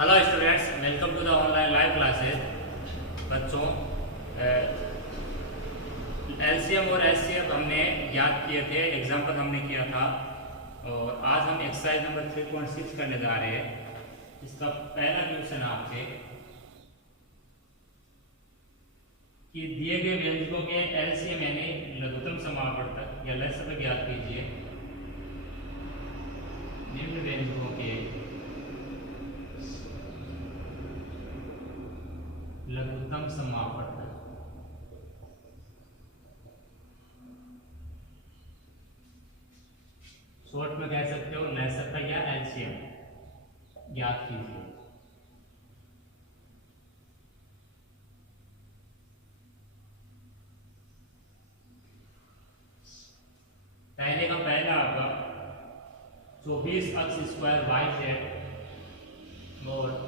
Hello students, welcome to the online live classes. बच्चों, LCM और HCF हमने याद किए थे, एग्जाम्पल हमने किया था और आज हम एक्सरसाइज नंबर 3.6 करने जा रहे हैं। इसका पहला क्वेश्चन आपसे कि दिए गए व्यंजकों के एलसीएम यानी लघुत्तम समापवर्तक या लसब ज्ञात कीजिए। निम्न व्यंजकों के लघुत्तम समापवर्तक शॉर्ट में कह सकते हो लसब या एलसीएम ज्ञात कीजिए। पहले का पहला आपका 24 अक्ष स्क्वायर वाई जेड और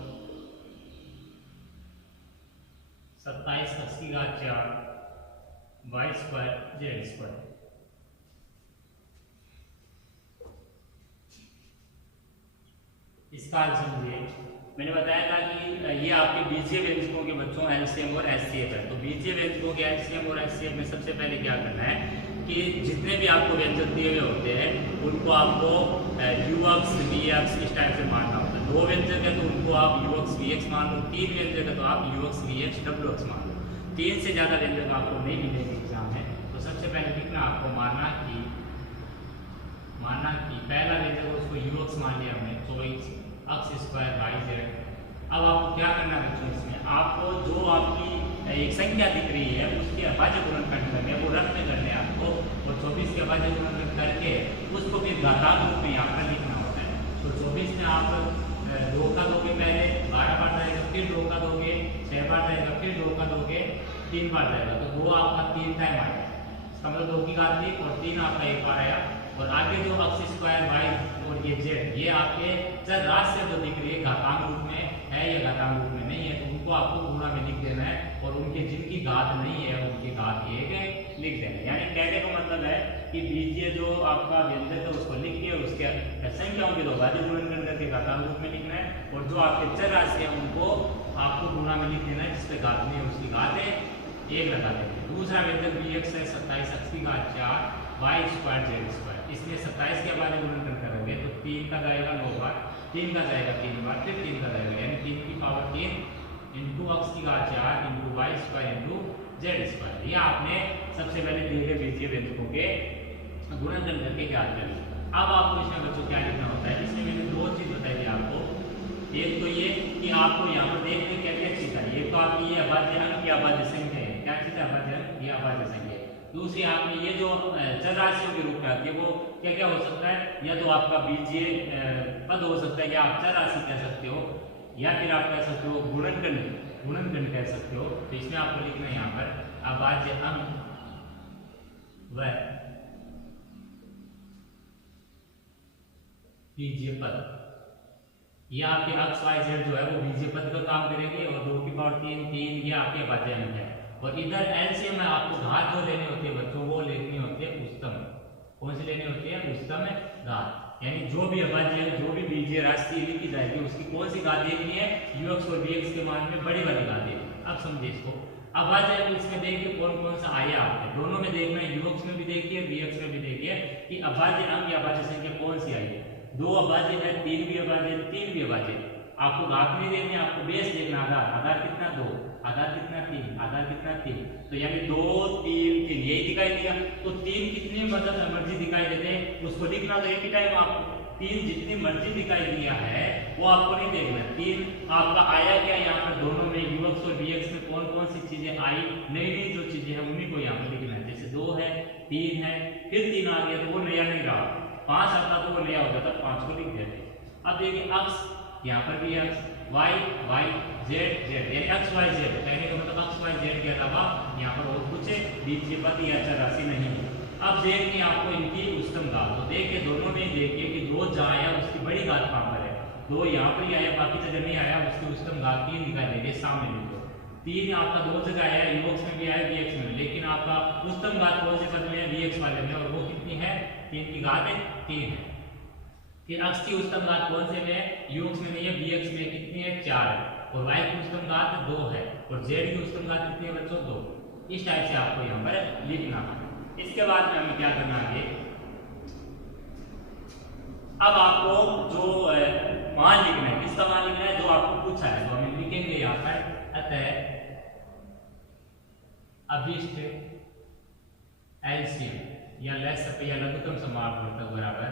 27 अक्ष की घात 4 वाई स्क्वायर जेड स्क्वायर। इसका हल समझिए। मैंने बताया था कि ये आपके बीजीय व्यंजकों के बच्चों एलसीएम और एचसीएफ है। तो बीजीय व्यंजकों के एलसीएम और एचसीएफ में सबसे पहले क्या करना है कि जितने भी आपको व्यंजक दिए हुए होते हैं उनको आपको यूएक्स वीएक्स इस टाइप से मानना होता है। 2 व्यंजक है तो उनको आप यूएक्स वीएक्स मान लो, 3 व्यंजक है तो आप यूएक्स वीएक्स डब्ल्यूएक्स मान लो। 3 से ज़्यादा व्यंजक आपको नहीं मिलेंगे एग्जाम में। तो सबसे पहले कितना आपको मानना कि पहला व्यंजक उसको यूएक्स मान लिया हमने 24 अक्ष स्क्वायर वाई जेड। अब आपको क्या करना है बच्चों, इसमें आपको जो आपकी एक संख्या दिख रही है उसके अभाज्य गुणनखंड करने वो रफ में करने आपको, और 24 के अभाज्य गुणनखंड करके उसको फिर घातांक रूप में यहाँ पर लिखना होता है। तो 24 में आप 2 का दोगे, पहले 12 बार जाएगा, फिर 2 का दोगे 6 बार जाएगा, फिर 2 का दोगे 3 बार जाएगा। तो वो आपका 3 टाइम आएगा। इसका मतलब 2 की घात 3 और 3 आपका 1 बार आया। और आगे जो अक्ष स्क्वायर वाई और ये जेड, ये आपके चर राशि से जो दिख रही है घातांक रूप में है या घातांक रूप में नहीं है, तो उनको आपको गुणा में लिख देना है और उनके जिनकी घात नहीं है उनकी घात ये लिख देना है। यानी कहने का मतलब है कि बीजीय जो आपका व्यंजक है उसको लिख के उसके संख्याओं के 2 अभाज्य गुणनखंड करके घातांक रूप में लिखना है, और जो आपके चर राशि है उनको आपको गुणा में लिख देना है। जिसपे घात नहीं है उसकी घात है 1 लगा देंगे। दूसरा व्यंजक वीएक्स है 27 अक्ष की घात 4 वाई स्क्वायर जेड स्क्वायर। इसमें 27 के अभाज्य गुणनखंड करोगे तो 3 का जाएगा 9 बार, 3 का जाएगा 3 बार, फिर 3 का जाएगा, यानी 3 की पावर 3 इंटू अक्ष की घात 4 into Y square into Z square. ये आपने सबसे पहले दिए गए बीजीय व्यंजकों के गुणनखंड करके ज्ञात कर लिया। अब आपको इसमें बच्चों क्या लिखना होता है, इसमें मैंने 2 चीज बताई थी आपको। एक तो ये कि आपको यहाँ पर देखने क्या क्या चीज है, एक तो आपकी ये अभाज्य अंक या अभाज्य संख्या है, क्या चीज है अभाज्य अंक या अभाज्य संख्या। दूसरी आपने ये जो चर राशियों के रूप में आती है वो क्या क्या हो सकता है, या तो आपका बीजीय पद हो सकता है, या आप चर राशि कह सकते हो, या फिर आप कह सकते हो गुणनखंड कह सकते हो। तो इसमें आपको लिखना है यहाँ पर अभाज्य अंक व बीजीय पद। ये आपके अक्ष वाई जेड जो है वो बीजीय पद का काम करेंगे, और 2 की पावर 3 ये आपके अभाज्य अंक है। और इधर एलसीएम में आपको घात जो लेनी होती है बच्चों, वो लेनी होती है उच्चतम। कौन सी लेनी होती है? उच्चतम घात। यानी जो भी अभाज्य जो भी बीजीय राशि लिखी जाएगी उसकी कौन सी घात देखनी है, यूएक्स और वीएक्स के मान में बड़ी वाली घात देखनी। अब समझिए इसको। अभाज्य इसमें देखिए कौन कौन सा आया आपके, दोनों में देखना है, यूएक्स में भी देखिए वीएक्स में भी देखिए कि अभाज्य अंक या अभाज्य संख्या कौन सी आई है। 2 अभाज्य है, 3 भी अभाज्य, 3 भी अभाज्य। आपको घात नहीं देखनी, आपको बेस देखना। आधार कितना 2, आधार कितना 3, आधार कितना 3। तो यानी 2 3 3 यही दिखाई दिया। तो 3 कितनी मतलब मर्जी दिखाई देते हैं उसको लिखना तो एक ही टाइम आपको 3 जितनी मर्जी दिखाई दिया है वो आपको नहीं देखना। 3 आपका आया क्या यहाँ पर, दोनों में यूएक्स और वीएक्स में कौन कौन सी चीजें आई, नई नई जो चीजें हैं उन्हीं को यहाँ पर लिखना है। जैसे 2 है, 3 है, फिर 3 आ गया तो वो नया नहीं रहा, 5 आता तो वो नया हो जाता, 5 को लिख देते। अब देखिए अक्ष, यहाँ पर भी अक्ष वाई वाई जेड जेड, यानी अक्ष वाई जेड कहने का मतलब अक्ष वाई जेड के अलावा यहाँ पर और कुछ बीजीय पद या चर राशि नहीं है। अब देखिए आपको इनकी उच्चतम घात, तो देखिए दोनों में देखिए कि 2 जहाँ आया उसकी बड़ी घात कहाँ पर है, 2 यहाँ पर ही आया, बाकी जगह नहीं आया, उसकी उच्चतम घात 3 दिखाई दे रही है सामने लिखो। 3 आपका 2 जगह आया, यूएक्स में भी आया वीएक्स में, लेकिन आपका उच्चतम घात कौन से पद में है, वीएक्स वाले में, और वो कितनी है 3 की घात है 3 है। कि x की उच्चतम घात कौन से में है, ux में नहीं है, bx में कितनी है 4 है, और y की उच्चतम घात 2 है, और z की उच्चतम घात कितनी है बच्चों 2। इस टाइप से आपको यहाँ पर लिखना है। इसके बाद में हमें क्या करना है, अब आपको जो मान लिखना है, किसका मान लिखना है, जो आपको पूछा है, तो हम लिखेंगे यहाँ पर अतः अभिष्ट एलसीएम या लेस या लघुत्तम समापवर्तक बराबर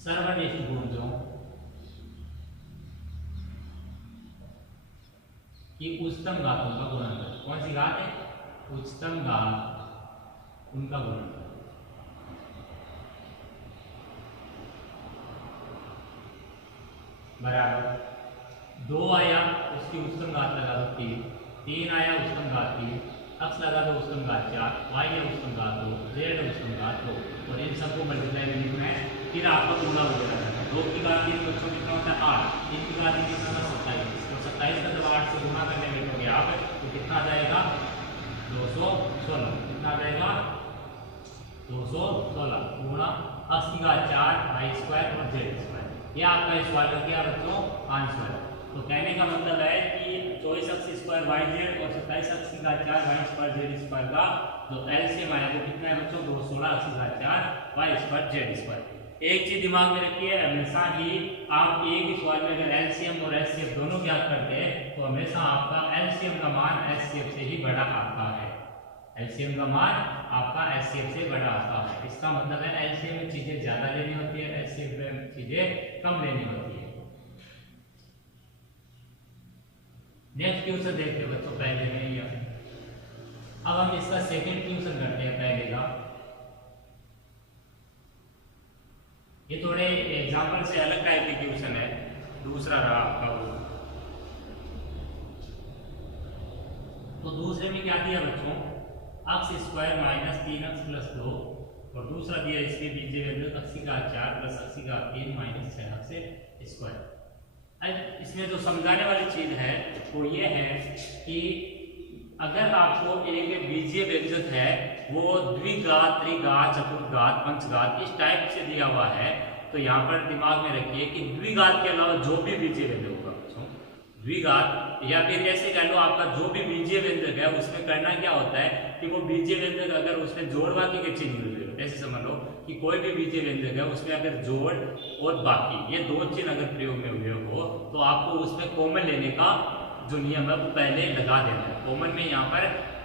सर्वनिष्ठ गुणजों की उच्चतम घातों का गुणनफल। कौन सी घात है, उच्चतम घात, उनका गुणनफल बराबर 2 आया उसकी उच्चतम घात लगा दो 3, 3 आया उच्चतम घात 3, x लगा दो उच्चतम घात 4, y है उच्चतम घात 2, z उच्चतम घात 2, और इन सबको मल्टीप्लाई में लिखना है। फिर आपका गुणा वगैरह करना है। 2 की घात 3 बच्चों कितना होता है 8, 3 की घात 3 कितना होता है 27, और 27 का जब 8 से गुणा करने बैठोगे आप तो कितना आ जाएगा 216, कितना आ जाएगा 216 गुणा x की घात 4, y स्क्वायर और z स्क्वायर। ये आपका इस सवाल का क्या बच्चों आंसर है। तो कहने का मतलब है कि 24x स्क्वायर yz और 27x की घात 4 y स्क्वायर z स्क्वायर का जो एलसीएम आया वो कितना है बच्चों 216x की घात 4 y स्क्वायर z स्क्वायर। एक चीज दिमाग में रखिए, हमेशा ही आप एक ही सवाल में अगर एलसीएम और एचसीएफ दोनों ज्ञात करते हैं तो हमेशा आपका एलसीएम का मान एचसीएफ से ही बड़ा आता है। एलसीएम का मान आपका एचसीएफ से बड़ा आता है। इसका मतलब है एलसीएम में चीजें ज्यादा लेनी होती है, एचसीएफ में चीजें कम लेनी होती है। नेक्स्ट क्वेश्चन देखते हैं बच्चों, पहले में ही अब हम इसका सेकंड क्वेश्चन करते हैं। पहले का ये थोड़े एग्जांपल से अलग टाइप के क्वेश्चन है। दूसरा रहा आपका वो, तो दूसरे में क्या दिया बच्चों x square minus 3x plus 2, और दूसरा दिया इसके बीजे वैल्यू x की घात 4 प्लस x की घात 3 माइनस 6x स्क्वायर। अब इसमें जो समझाने वाली चीज है वो ये है कि अगर आपको एक बीजीय व्यंजक है वो द्विघात, त्रिघात, चतुर्घात, पंचघात इस टाइप से दिया हुआ है, तो यहाँ पर दिमाग में रखिए कि द्विघात के अलावा जो भी बीजीय व्यंजक होगा द्विघात या फिर ऐसे कह लो आपका जो भी बीजीय व्यंजक है उसमें करना क्या होता है कि वो बीजीय व्यंजक अगर उसमें जोड़ बाकी के चिन्ह यूज हो, ऐसे समझ लो कि कोई भी बीजीय व्यंजक है उसमें अगर जोड़ और बाकी ये दो चिन्ह अगर प्रयोग में हुए हो तो आपको उसमें कॉमन लेने का जो नियम है वो पहले लगा देना है। कॉमन में यहाँ पर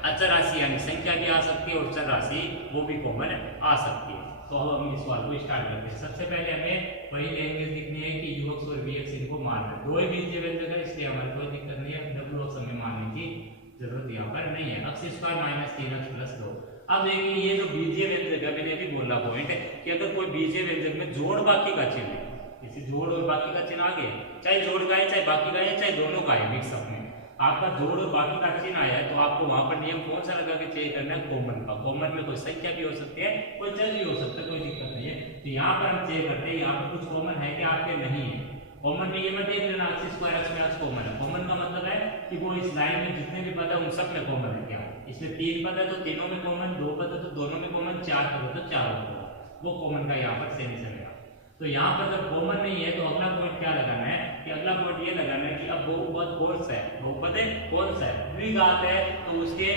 अचर राशि यानी संख्या भी आ सकती है और चर राशि वो भी कॉमन आ सकती है। तो अब हम इस सवाल को स्टार्ट करते हैं। सबसे पहले हमें वही लैंग्वेज लिखनी है कि ux और vx इनको मानना है। दो ही बीजीय व्यंजक है इसलिए हमारे कोई दिक्कत नहीं है, wx हमें मानने की जरूरत यहाँ पर नहीं है। x square minus 3x plus 2। अब देखिए ये जो बीजीय व्यंजक है मैंने अभी बोला पॉइंट है कि अगर कोई बीजीय व्यंजक में जोड़ बाकी का चिन्ह है, जैसे जोड़ और बाकी का चिन्ह आ गया, चाहे जोड़ का है चाहे बाकी का है चाहे दोनों का है, मिक्सअप में आपका जोड़ और बाकी का चिन्ह आया है तो आपको वहां पर नियम कौन सा लगा के चेक करना है कॉमन का। कॉमन में कोई संख्या भी हो सकती है कोई चर भी हो सकता है, कोई दिक्कत नहीं है। तो यहाँ पर हम चेक करते हैं यहाँ पर कुछ कॉमन है कि आपके नहीं है। कॉमन में ये मत देख लेना x स्क्वायर x में x कॉमन है। कॉमन का मतलब है कि वो इस लाइन में जितने भी पद है उन सब में कॉमन है। क्या इसमें 3 पद है तो तीनों में कॉमन, 2 पद है तो दोनों में कॉमन, 4 पद है तो चारों में कॉमन, वो कॉमन का यहाँ पर सेम चलेगा। तो यहाँ पर जब कॉमन नहीं है तो अगला पॉइंट क्या लगाना है कि अगला पॉइंट ये लगाना है कि अब बहुपद कौन सा है, बहुपद कौन सा है। द्विघात है तो उसके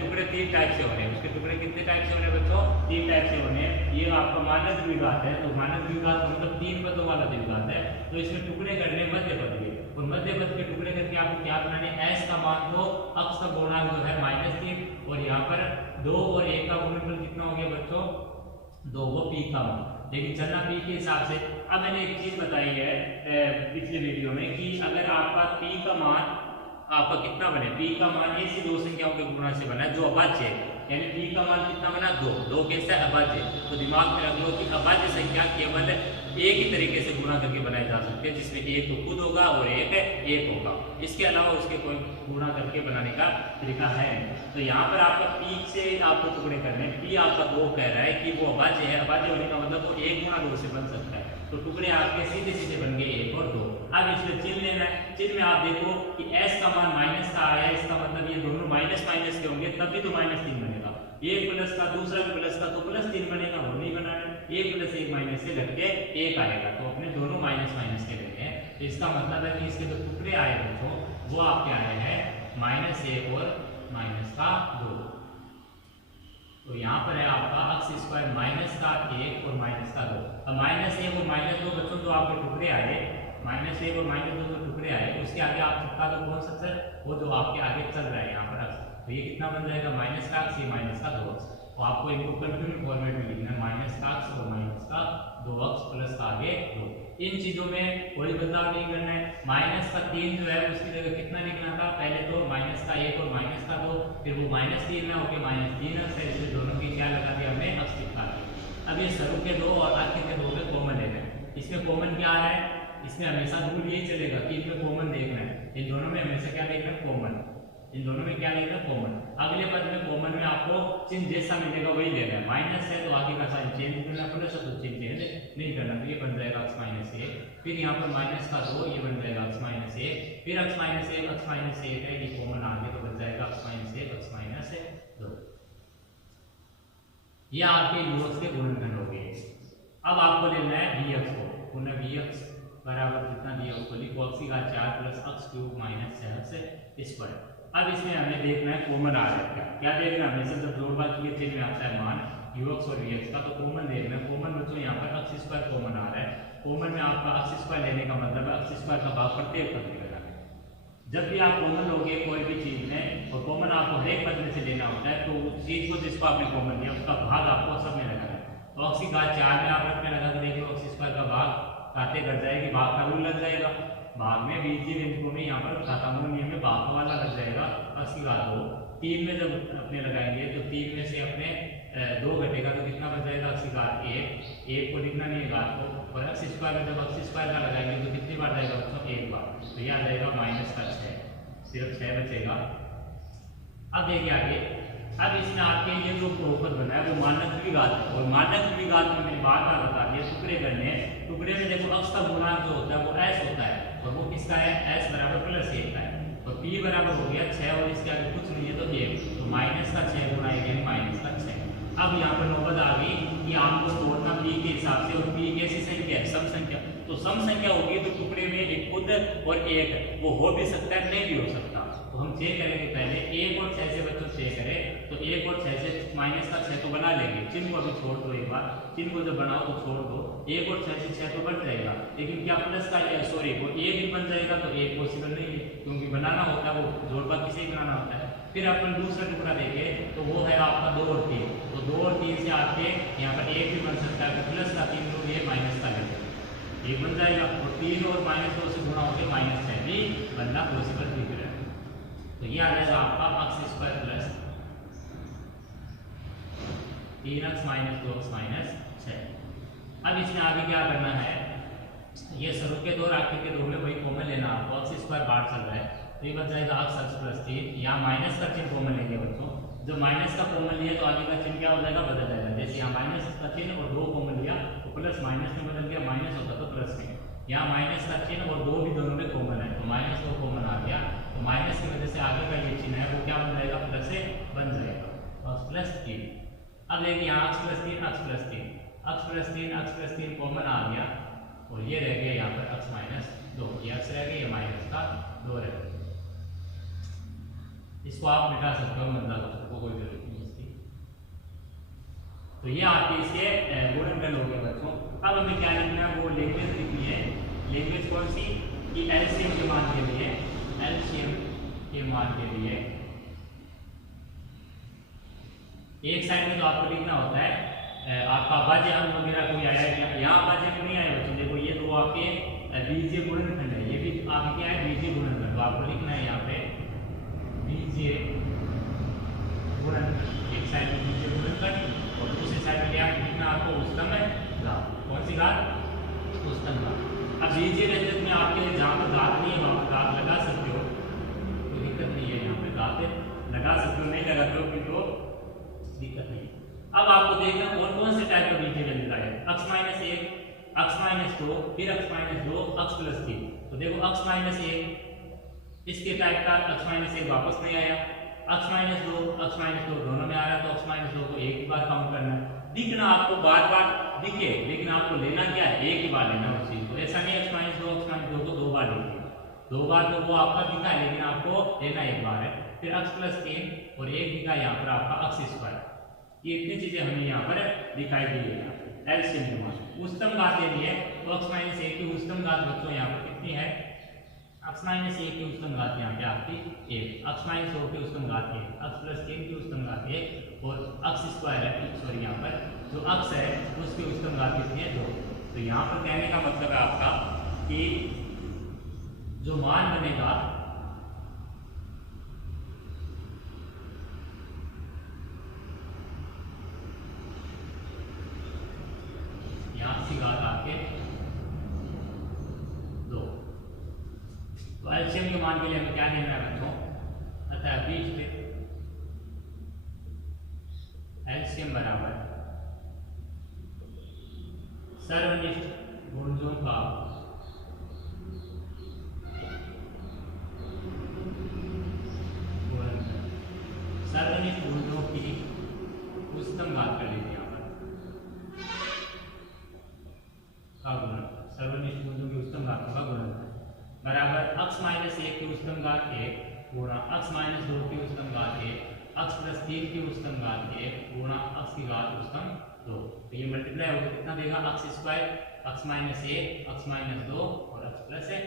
टुकड़े 3 टाइप से होने हैं। उसके टुकड़े कितने टाइप से होने हैं बच्चों 3 टाइप से होने हैं। ये आपका मानक द्विघात है तो मानक द्विघात मतलब 3 पदों वाला द्विघात है तो इसमें टुकड़े करने मध्य पद के, और मध्य पद के टुकड़े करके आपको क्या बनाने s का मान तो x का गुणांक जो है -3 और यहाँ पर 2 और 1 का गुणनफल कितना हो गया बच्चों 2, वो p का मान, लेकिन चलना p के हिसाब से। अब मैंने एक चीज बताई है पिछले वीडियो में कि अगर आपका p का मान आपका कितना बने, p का मान ऐसी दो संख्याओं के गुणा से बना जो अभाज्य है, यानी p का मान कितना बना 2, 2 कैसे अभाज्य। तो दिमाग में रख लो कि अभाज्य संख्या केवल एक ही तरीके से गुणा करके बनाई जा सकती है जिसमें एक तो खुद होगा और एक होगा, इसके अलावा उसके कोई गुणा करके बनाने का तरीका है। तो यहाँ पर आपका p से आपको टुकड़े करने, p आपका 2 कह रहा है कि वो अभाज्य है। अभाज्य होने का मतलब वो 1 गुणा 2 से बन सकता है, तो टुकड़े आपके सीधे सीधे बन गए 1 और 2। अब इसमें चिन्ह लेना है। चिन्ह में आप देखो कि s का मान माइनस का आया है, इसका मतलब ये दोनों माइनस माइनस के होंगे तब भी तो -3 बनेगा। एक प्लस का दूसरा भी प्लस का, तो प्लस 3 बनेगा, वो नहीं बना है। 1 + 1 माइनस से घट के 1 आएगा, तो अपने दोनों माइनस माइनस के लेते हैं। तो इसका मतलब है कि इसके जो टुकड़े आए बच्चों वो आपके आए हैं -1 और -2। तो यहाँ पर है आपका x² -1 और -2। अब -1 और -2 बच्चों जो आपके टुकड़े आए, -1 और -2 जो टुकड़े आए, उसके आगे आप चिपका दो कौन सा अक्षर, वो जो आपके आगे चल रहा है यहाँ पर अक्ष। तो ये कितना बन जाएगा -2 ये -2। तो आपको इनको कंटिन्यू फॉर्मेट में लिखना है -2 और -2 प्लस आगे 2। इन चीजों में कोई बदलाव नहीं करना है। -3 जो है उसकी जगह कितना लिखना था, पहले तो -1 और -2, फिर वो -3 में होके -3 है, इसलिए दोनों की क्या लगा दिया हमने, अक्ष चिपका दिया। अब ये शुरू के 2 और आखिर के 2 में कॉमन लेना है। इसमें कॉमन क्या है, इसमें हमेशा रूल यही चलेगा कि इनमें कॉमन देखना है, इन दोनों में हमेशा क्या देखना है, कॉमन। इन दोनों में क्या लेना है, कॉमन। अगले पद में कॉमन में आपको चिन्ह जैसा मिलेगा वही लेना है। माइनस है तो आगे का साइन चेंज करना, प्लस है तो चिन्ह चेंज नहीं करना। तो ये बन जाएगा x-1, फिर यहाँ पर -2 ये बन जाएगा x-1, फिर x-1 है, ये कॉमन आगे तो बन जाएगा x-1 2। ये आपके यूएक्स के गुणनखंड हो गए। अब आपको लेना है vx को, पुनः vx बराबर कितना दिया उसको लिखो, x की घात 4 + x³ - 7 स्क्वायर। अब इसमें हमें देखना है कॉमन आ रहा है क्या देखना है, हमेशा जब जोड़बाग की चिन्ह में आता है मान ux और vx का, तो कॉमन देखना है। कॉमन बच्चों यहाँ पर x² कॉमन आ रहा है। कॉमन में आपका x² लेने का मतलब है x² का भाग प्रत्येक पद में लगाना है। जब भी आप कॉमन लोगे कोई भी चीज में, और कॉमन आपको हर एक पद में से लेना होता है, तो उस चीज को जिसको आपने कॉमन लिया उसका भाग आपको सब में लगाना है। तो x की घात 4 में आप रखने लगा तो देखो x² का भाग काटे कट जाएगी, भाग का रूल लग जाएगा। भाग में बीजीय बिंदुओं में यहाँ पर घातांकों नियम में भाग वाला लग जाएगा x की घात 2। 3 में जब अपने लगाएंगे तो 3 में से अपने 2 घटेगा तो कितना बच जाएगा, x की घात 1 को लिखना नहीं है घात को, और x² में जब x² का लगाएंगे तो कितनी बार जाएगा बच्चों, 1 बार। तो यह आ जाएगा -6, सिर्फ 6 बचेगा। अब देखिए आगे, अब इसमें आपके ये जो बहुपद बना है वो मानक द्विघात है, और मानक द्विघात में मैंने बार बार बता दिया टुकड़े करने हैं। टुकड़े में देखो x का गुणांक जो होता है वो s होता है, और वो किसका है, s बराबर +1 का है। तो p बराबर हो गया 6 और इसके आगे कुछ नहीं है तो 1, तो -6 गुणा 1 यानी -6। अब यहाँ पर नौबत आ गई कि आपको तोड़ना p के हिसाब से, और p कैसी संख्या है, सम संख्या। तो सम संख्या होगी तो टुकड़े में एक खुद और एक वो हो भी सकता है, नहीं भी हो सकता। तो हम चेक करेंगे पहले 1 और 6 से बच्चों चेक करें, तो 1 और 6 से -6 तो बना लेंगे। चिन्ह को अभी छोड़ दो, एक बार चिन्ह को जब बनाओ तो छोड़ दो। 1 और 6 से 6 तो बन जाएगा, लेकिन क्या प्लस का सॉरी वो 1 भी बन जाएगा, तो 1 पॉसिबल नहीं है, क्योंकि बनाना होता है वो जोड़बा किसे ही बनाना होता है। फिर अपन दूसरा टुकड़ा देखें तो वो है आपका 2 और 3, तो 2 और 3 से आपके यहाँ पर 1 भी बन सकता है, प्लस का 3 लोग ये माइनस का लेंगे, 1 बन जाएगा, और 3 और -2 से गुणा होकर -6 भी बनना पॉसिबल दिख रहा है। तो ये आ जाएगा आपका x² + 3x - 2x - 6। अब इसमें आगे क्या करना है, ये शुरू के 2 और आखिर के 2 में वही कॉमन लेना आपको, x² बाहर चल रहा है तो ये बच जाएगा x + 3। यहाँ माइनस का चिन्ह कॉमन लेंगे बच्चों, जब माइनस का कॉमन लिया तो आगे का चिन्ह क्या हो जाएगा, बदल जाएगा। जैसे यहाँ माइनस का चिन्ह और 2 कॉमन लिया तो प्लस माइनस में बदल गया, माइनस होता तो प्लस में। यहाँ माइनस का चिन्ह और 2 भी दोनों में कॉमन है, तो -2 कॉमन आ गया, तो माइनस की वजह से आगे का ये चिन्ह है वो क्या बन जाएगा, प्लस से बन जाएगा, x + 3। अब देखिए यहाँ x + 3 x + 3 कॉमन आ गया, और ये रह गया यहाँ पर x - 2, ये x रह गया, ये -2 रह गया। इसको आप मिटा सकते हो, मतलब उसको कोई जरूरत नहीं इसकी। तो ये आपके इसके गुणनखंड हो गए बच्चों। अब हमें क्या लिखना है, वो लैंग्वेज लिखनी है। लैंग्वेज कौन सी, कि एलसीएम के मान के लिए, एलसीएम के मान के लिए एक साइड में तो आपको लिखना होता है आपका अभाज्य अंक वगैरह कोई आया है, यहाँ अभाज्य अंक नहीं आया बच्चों। देखो ये तो आपके बीजीय गुणनखंड है, ये भी आपके क्या है, बीजीय गुणनखंड। तो आपको लिखना है यहाँ पे बीजीय गुणनखंड, एक साइड में बीजीय गुणनखंड और दूसरी साइड में क्या लिखना आपको, उच्चतम घात। कौन सी घात, उच्चतम घात। अब बीजीय व्यंजक में आपके जहाँ पर घात नहीं है वहाँ पर घात लगा सकते हो, कोई दिक्कत नहीं है, यहाँ पे घात लगा सकते हो, नहीं लगाते हो फिर तो दिक्कत नहीं। अब आपको देखना कौन से टाइप का बीजीय व्यंजक है, x-1, x-2, फिर x-2, x + 3। तो देखो x-1 इसके टाइप का x-1 वापस नहीं आया, x-2 दोनों में आ रहा है, तो x-2 2 को एक ही बार काउंट करना है। दिखना आपको बार बार दिखे, लेकिन आपको लेना क्या है, एक ही बार लेना उस चीज को। ऐसा नहीं x-2 को 2 बार लिखिए, 2 बार तो वो आपका दिखा है, लेकिन आपको लेना एक बार है। फिर x + 3 और एक दिखा यहाँ पर आपका x²। ये इतनी चीजें हमें यहाँ पर दिखाई दी है। एलसीएम के मान उच्चतम घात लेनी है तो x-1 की उच्चतम घात बच्चों यहाँ पर कितनी है, x-1 की उच्चतम घात यहाँ पे आपकी 1, x-2 की उच्चतम घात 1, x + 3 की उच्चतम घात 1 और x² है, सॉरी यहाँ पर जो x है उसकी उच्चतम घात कितनी है 2। तो यहाँ पर कहने का मतलब है आपका कि जो मान बनेगा यहाँ की घात आपके 2। तो एलसीएम के मान के लिए हमें क्या लेना है बच्चों, अतः बीच में एलसीएम बराबर सर्वनिष्ठ गुणजों का गुणनफल, सर्वनिष्ठ गुणजों की उच्चतम घात कर लीजिए यहाँ पर का गुणनफल, सर्वनिष्ठ गुणजों की उच्चतम घात का गुणनफल बराबर x-1 की उच्चतम घात 1 गुणा x-2 की उच्चतम घात 1 x + 3 की उच्चतम घात 1 गुणा x की घात उच्चतम 2। तो ये मल्टीप्लाई होकर कितना देगा, x² x-1 x-2 और x +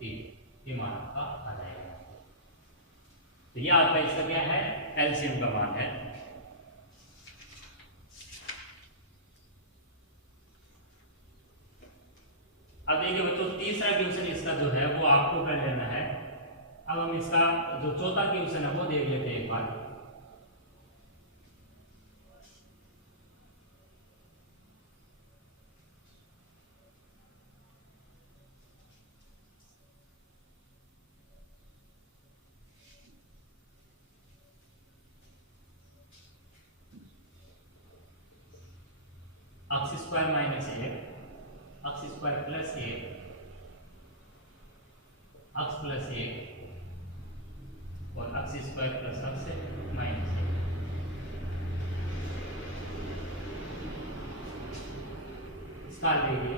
3, ये मान आपका आ जाएगा। तो ये आपका इसका क्या है, एलसीएम का मान है। अब देखिए बच्चों तीसरा क्वेश्चन इसका जो है वो आपको कर लेना है। अब हम इसका जो चौथा क्वेश्चन है वो देख लेते हैं एक बार। x² - 1 x² + 1 x + 1 और x² + x - 1। इसका देखिए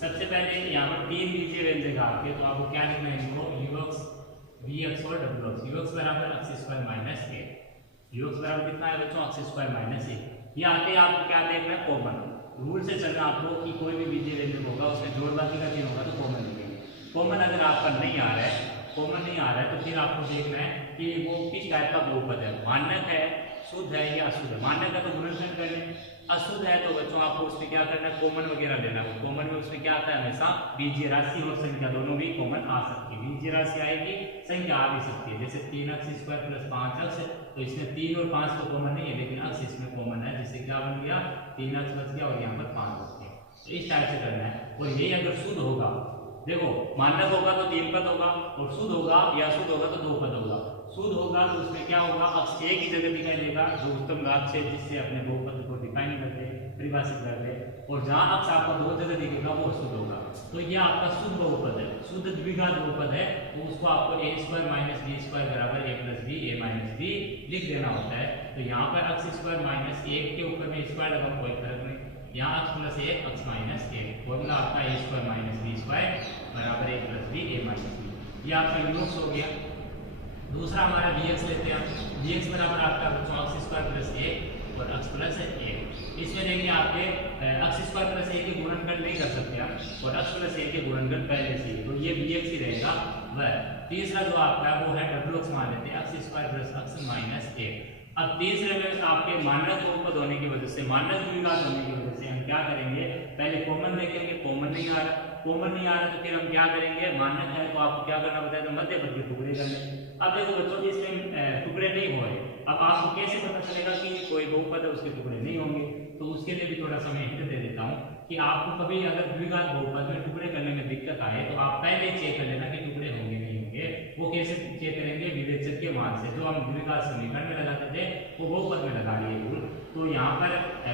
सबसे पहले यहाँ पर 3 बीजीय व्यंजक आके तो आपको क्या लिखना है, इनको ux vx और wx। ux बराबर x² - 1, ux बराबर कितना है बच्चों, x² - 1। ये आते आपको क्या देखना है, कॉमन रूल से चलना आपको कि कोई भी बीजीय व्यंजक होगा उसमें जोड़ बाकी का 3 होगा तो कॉमन लिखेंगे। कॉमन अगर आपका नहीं आ रहा है, कॉमन नहीं आ रहा है तो फिर आपको देखना है कि वो किस टाइप का बहुपद है, मानक है, शुद्ध है या अशुद्ध है। मानक है तो गुणनखंड कर लें, अशुद्ध है तो बच्चों आपको उसमें क्या करना है, कॉमन वगैरह लेना है। कॉमन में उसमें क्या आता है, हमेशा बीजीय राशि और संख्या दोनों भी कॉमन आ सकती है। बीजीय राशि आएगी, संख्या आ भी सकती है, जैसे 3x² + 5x, तो इसमें 3 और 5 तो कॉमन नहीं है, लेकिन x इसमें कॉमन है, जिससे क्या बन गया 3x बच गया और यहाँ पर 5 बच गया। तो इस टाइप से करना है। और यही अगर शुद्ध होगा, देखो मानक होगा तो 3 पद होगा और शुद्ध होगा या शुद्ध होगा तो 2 पद होगा। शुद्ध होगा तो उसमें क्या होगा, x एक ही जगह दिखाई देगा जो उत्तम घात से जिससे अपने बहुपद को डिफाइन करते हैं, परिभाषित करते हैं, और जहाँ x आपका 2 जगह दिखेगा वो शुद्ध होगा। तो ये आपका शुद्ध बहुपद है, शुद्ध द्विघात बहुपद है, तो उसको आपको a² - b² बराबर a + b a - b लिख देना होता है। तो यहाँ पर x² - 1 के ऊपर में स्क्वायर लगा, कोई फर्क नहीं, यहाँ x + 1 x - 1 फॉर्मूला आपका a² - b² बराबर a + b a - b। ये आपका यूनिट्स हो गया। दूसरा हमारा dx लेते हैं, dx बराबर आपका बच्चों x² + 1 और x + 1। इसमें देखिए आपके x² + 1 के गुणनखंड नहीं कर सकते आप, और x + 1 के गुणनखंड पहले से ही, तो ये dx ही रहेगा वह। तीसरा जो आपका वो है wx मान लेते हैं, x² + x - 1। अब तीसरे में आपके मानक बहुपद होने की वजह से, मानक द्विघात होने की वजह से हम क्या करेंगे, पहले कॉमन देखेंगे, कॉमन नहीं आ रहा, कॉमन नहीं आ रहा तो फिर हम क्या करेंगे, मानक है तो आपको क्या करना पड़ता है, तो मध्य पद के टुकड़े कर लें। अब देखो बच्चों इसमें टुकड़े नहीं हो रहे, अब आपको कैसे पता चलेगा कि कोई बहुपद है उसके टुकड़े नहीं होंगे, तो उसके लिए भी थोड़ा सा मैं हिंट दे देता हूँ कि आपको कभी अगर द्विघात बहुपद में टुकड़े करने में दिक्कत आए तो आप पहले चेक कर लेना कि टुकड़े होंगे नहीं होंगे। वो कैसे चेक करेंगे, विवेचक के मान से, जो हम द्विघात समीकरण में लगाते थे वो बहुपद में लगा लिए रूल। तो यहाँ पर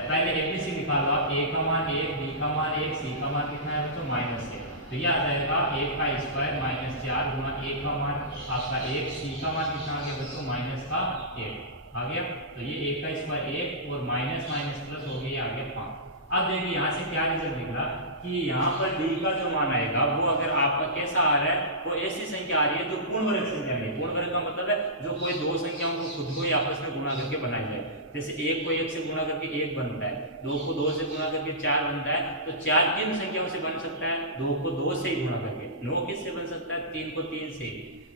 पहले एबीसी निकालो आप, a का मान 1, b का मान 1, c का मान कितना है बच्चों -1, तो यह आ जाएगा 1 का स्क्वायर -4 गुणा 1 का मान आपका 1, c का मान कितना आ गया बच्चों -1। आ गया। तो ये 1 का स्क्वायर 1 और माइनस माइनस प्लस हो गया, आ गया 5। अब देखिए यहाँ से क्या रिजल्ट निकला कि यहाँ पर d का जो मान आएगा वो अगर आपका कैसा आ रहा है, वो ऐसी संख्या आ रही है जो पूर्ण वर्ग संख्या नहीं। पूर्ण वर्ग का मतलब है जो कोई दो संख्याओं को खुद को ही आपस में गुणा करके बनाई जाए। जैसे 1 को 1 से गुणा करके 1 बनता है, 2 को 2 से गुणा करके 4 बनता है। तो 4 किन संख्याओं से बन सकता है? 2 को 2 से ही गुणा करके। 9 किससे बन सकता है? 3 को 3 से।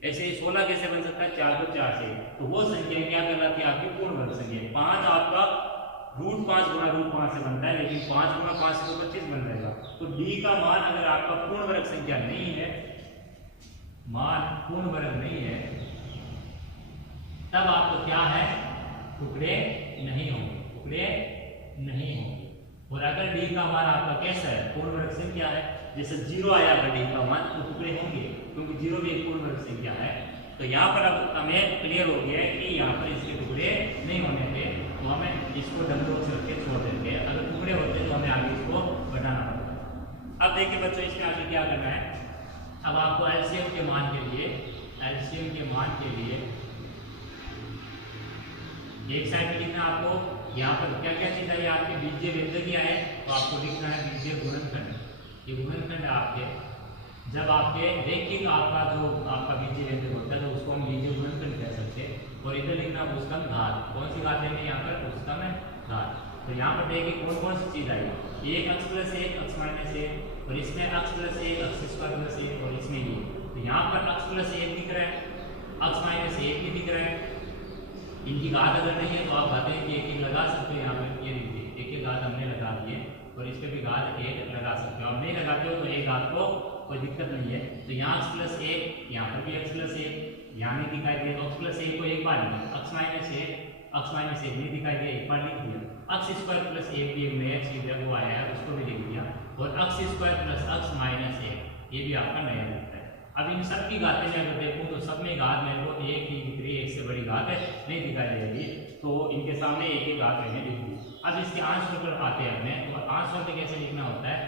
ऐसे ही 16 कैसे बन सकता है? 4 को 4 से। तो वो संख्या क्या कहलाती है? आपकी पूर्ण वर्ग संख्या। 5 आपका √5 गुणा √5 से बनता है, लेकिन 5 गुणा 5 से तो 25 बन जाएगा। तो d का मान अगर आपका पूर्ण वर्ग संख्या नहीं है, मान पूर्ण वर्ग नहीं है, तब आपको क्या है? टुकड़े नहीं होंगे, टुकड़े नहीं होंगे। और अगर d का मान आपका कैसा है? पूर्ण वर्ग संख्या है, जैसे 0 आया अगर d का मान, तो टुकड़े होंगे, क्योंकि 0 भी एक पूर्ण वर्ग संख्या है। तो यहाँ पर अब हमें क्लियर हो गया है कि यहाँ पर इसके टुकड़े नहीं होने थे, तो हमें इसको डबल से रख के छोड़ देते हैं। अगर टुकड़े होते तो हमें आगे इसको बढ़ाना पड़ता। अब देखिए बच्चों, इसमें आगे क्या करना है। अब आपको एलसीएम के मान के लिए, एलसीएम के मान के लिए एक साइड में लिखना आपको, यहाँ पर क्या क्या चीज है आपके बीजीय व्यंजक क्या है, तो आपको लिखना है बीजीय गुणनखंड। ये गुणनखंड आपके जब आपके रैखिक आपका जो आपका बीजीय व्यंजक होता है तो उसको हम बीजीय गुणनखंड कह सकते हैं। और इधर लिखना पुस्तम घात। कौन सी घात लेंगे यहाँ पर? पुस्तम घात। तो यहाँ पर देखिए कौन कौन सी चीज आई। 1 x + 1 x - 1, और इसमें x + 1 x² + 1, और इसमें ये। तो यहाँ पर x + 1 दिख रहा है, x - 1 भी दिख रहा है। इनकी घात अगर नहीं है तो आप कहते हैं कि एक लगा सकते हैं। यहाँ पे ये देखिए एक घात हमने लगा दी है, और इस पे भी घात 1 लगा सकते हो। आप नहीं लगाते हो तो एक घात को कोई दिक्कत नहीं है। तो यहाँ x + 1, यहाँ पर भी x + 1, यहाँ नहीं दिखाई दिया तो x + 1 को एक बार लिखा, x - 1 नहीं दिखाई दिया, एक बार लिख दिया। x² + 1 भी एक नया चीज है वो आया है, उसको भी लिख दिया। और x² + x - 1 ये भी आपका नया दिखता है। अब इन सब की घातें मैं अगर देखूँ तो सब में घात मेरे को एक ही दिख रही है, एक से बड़ी घात है नहीं दिखाई देगी। तो इनके सामने एक ही घात मैंने लिख दी। अब इसके अंश पर आते हैं हमें, तो अंश पर कैसे लिखना होता है?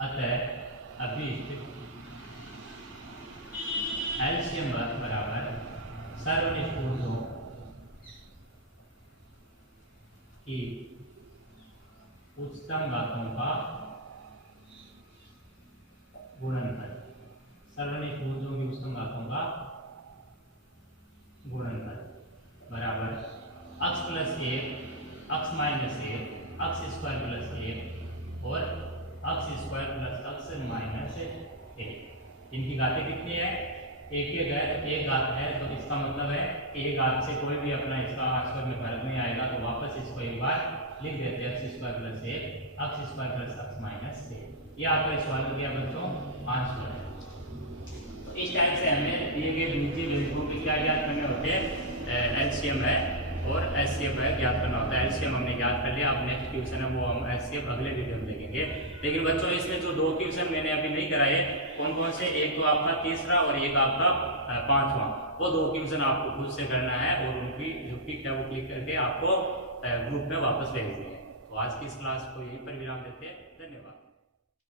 अतः अभिष्ट एलसीएम बराबर सर्वनिष्ठ पूर्णों की उच्चतम घातों का गुणनफल। सर्वनिष्ठ पूर्णों की उच्चतम घातों का गुणनफल बराबर x + 1 x - 1 x² + 1 और x² + x - 1। इनकी घातें कितनी है? एक घात है, तो इसका मतलब है एक घात से कोई भी अपना इसका आंसर में फर्क नहीं आएगा, तो वापस इसको एक बार लिख देते हैं x² + 1 x² + x - 1। ये आपका सवाल हो गया बच्चों आंसर। इस टाइप से हमें दिए गए बीजीय व्यंजकों के क्या ज्ञात करने होते हैं? एलसीएम है और एचसीएफ है ज्ञात करना होता है। एलसीएम हमने ज्ञात कर लिया। अब नेक्स्ट क्वेश्चन है वो हम एचसीएफ अगले वीडियो में देखेंगे। लेकिन बच्चों इसमें जो 2 क्वेश्चन मैंने अभी नहीं कराए, कौन कौन से? एक तो आपका तीसरा और एक आपका 5वां। वो 2 क्वेश्चन आपको खुद से करना है और उनकी जो पिक है वो क्लिक करके आपको ग्रुप में वापस भेज देंगे। तो आज की इस क्लास को यहीं पर विराम देते हैं। धन्यवाद।